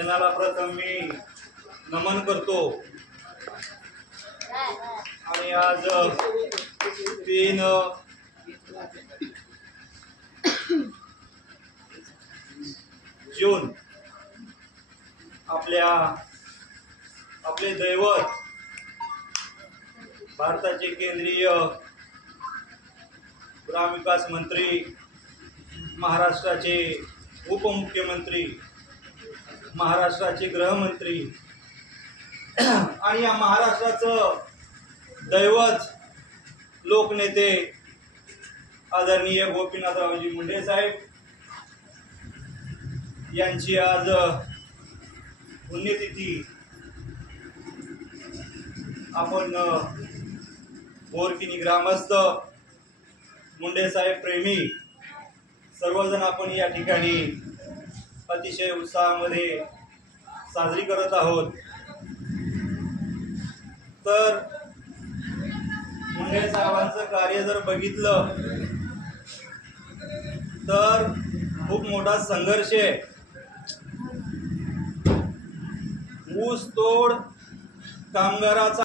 त्यांना प्रथम मी नमन करतो। आणि आज 3 जून आपले दैवत भारताचे केंद्रीय ग्रामविकास मंत्री, महाराष्ट्राचे उपमुख्यमंत्री, महाराष्ट्राचे गृहमंत्री आणि या महाराष्ट्राचं दैवत लोकनेते आदरणीय गोपीनाथरावजी मुंडे साहेब यांची आज पुण्यतिथी आपण बोरकिनी ग्रामस्थ, मुंडे साहेब प्रेमी सर्वजण आपण या ठिकाणी अतिशय उत्साहामध्ये साजरी करत आहोत। तर मुंडे साहेबांचं कार्य जर बघितलं तर खूप मोठा संघर्ष आहे। ऊस तोड कामगाराचा